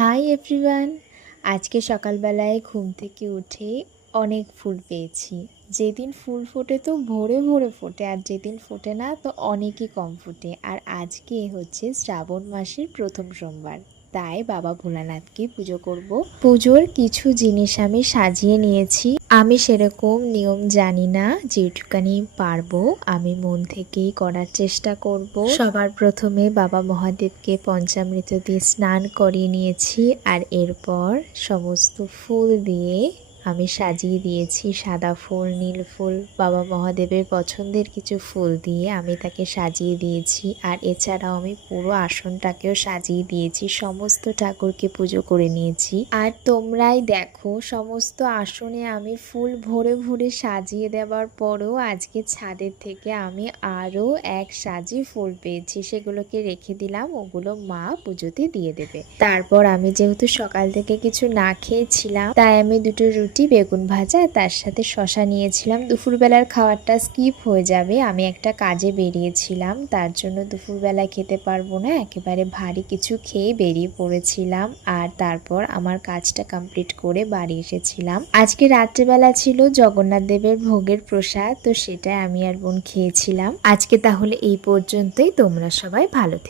Hi everyone. আজকে সকালবেলায় ঘুম থেকে উঠে অনেক ফুল পেয়েছি। যেদিন ফুল ফোটে তো ভোরে ভোরে ফোটে, আর যেদিন ফোটে না তো অনেকই কম ফোটে। আর আজকে হচ্ছে শ্রাবণ মাসের প্রথম সোমবার, তাই বাবা ভোলানাথকে পুজো করব। পুজোর কিছু জিনিস আমি সাজিয়ে নিয়েছি। আমি সেরকম নিয়ম জানি না, যেটুকানি পারবো আমি মন থেকেই করার চেষ্টা করব। সবার প্রথমে বাবা মহাদেবকে পঞ্চামৃত দিয়ে স্নান করিয়ে নিয়েছি, আর এরপর সমস্ত ফুল দিয়ে আমি সাজিয়ে দিয়েছি। সাদা ফুল, নীল ফুল, বাবা মহাদেবের পছন্দের কিছু ফুল দিয়ে আমি তাকে সাজিয়ে দিয়েছি। আর এছাড়াও আমি পুরো আসনটাকেও সাজিয়ে দিয়েছি, সমস্ত ঠাকুরকে পুজো করে নিয়েছি। আর তোমরাই দেখো, সমস্ত আসনে আমি ফুল ভরে ভরে সাজিয়ে দেওয়ার পরও আজকে ছাদের থেকে আমি আরও এক সাজি ফুল পেয়েছি, সেগুলোকে রেখে দিলাম, ওগুলো মা পুজোতে দিয়ে দেবে। তারপর আমি যেহেতু সকাল থেকে কিছু না খেয়েছিলাম, তাই আমি দুটো রুটি, বেগুন ভাজা, তার সাথে শশা নিয়েছিলাম। দুপুরবেলার খাবারটা স্কিপ হয়ে যাবে, আমি একটা কাজে বেরিয়েছিলাম, তার জন্য দুপুরবেলায় খেতে পারবো না, একেবারে ভারী কিছু খেয়ে বেরিয়ে পড়েছিলাম। আর তারপর আমার কাজটা কমপ্লিট করে বাড়ি এসেছিলাম। আজকে রাত্রেবেলা ছিল জগন্নাথ দেবের ভোগের প্রসাদ, তো সেটাই আমি আর বোন খেয়েছিলাম। আজকে তাহলে এই পর্যন্তই। তোমরা সবাই ভালো থেকো।